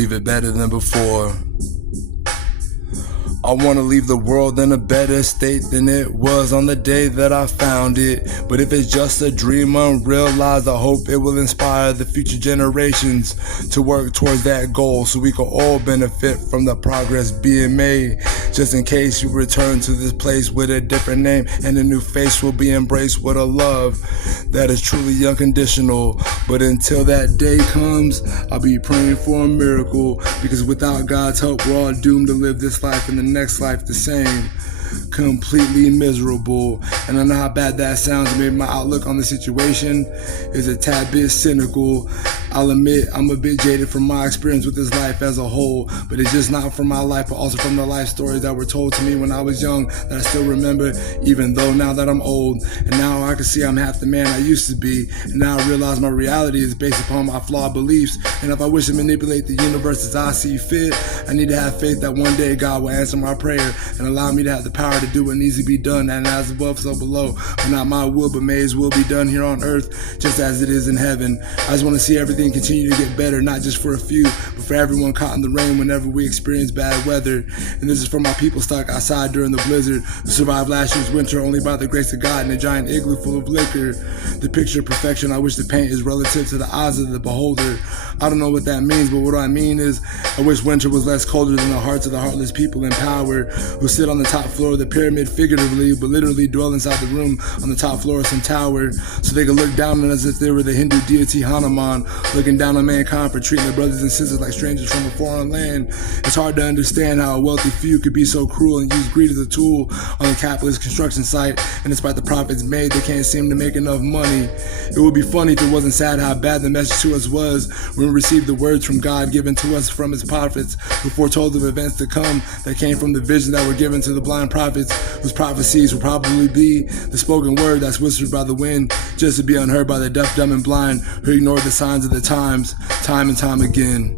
leave it better than before. I want to leave the world in a better state than it was on the day that I found it. But if it's just a dream unrealized, I hope it will inspire the future generations to work towards that goal, so we can all benefit from the progress being made. Just in case you return to this place with a different name, and a new face will be embraced with a love that is truly unconditional. But until that day comes, I'll be praying for a miracle, because without God's help, we're all doomed to live this life and the next life the same, completely miserable. And I know how bad that sounds. Maybe my outlook on the situation is a tad bit cynical. I'll admit I'm a bit jaded from my experience with this life as a whole, but it's just not from my life, but also from the life stories that were told to me when I was young that I still remember, even though now that I'm old. And now I can see I'm half the man I used to be, and now I realize my reality is based upon my flawed beliefs. And if I wish to manipulate the universe as I see fit, I need to have faith that one day God will answer my prayer and allow me to have the power to do what needs to be done, and as above so below. But not my will, but may His will be done here on earth just as it is in heaven. I just want to see everything continue to get better, not just for a few, but for everyone caught in the rain whenever we experience bad weather. And this is for my people stuck outside during the blizzard, who survived last year's winter only by the grace of God in a giant igloo full of liquor. The picture of perfection I wish to paint is relative to the eyes of the beholder. I don't know what that means, but what I mean is I wish winter was less colder than the hearts of the heartless people in power, who sit on the top floor of the pyramid figuratively, but literally dwell inside the room on the top floor of some tower, so they could look down on us as if they were the Hindu deity Hanuman, looking down on mankind for treating their brothers and sisters like strangers from a foreign land. It's hard to understand how a wealthy few could be so cruel and use greed as a tool on the capitalist construction site, and despite the profits made, they can't seem to make enough money. It would be funny if it wasn't sad how bad the message to us was when we received the words from God given to us from His prophets, who foretold of events to come that came from the visions that were given to the blind prophets, whose prophecies will probably be the spoken word that's whispered by the wind, just to be unheard by the deaf, dumb, and blind, who ignored the signs of the times, time and time again.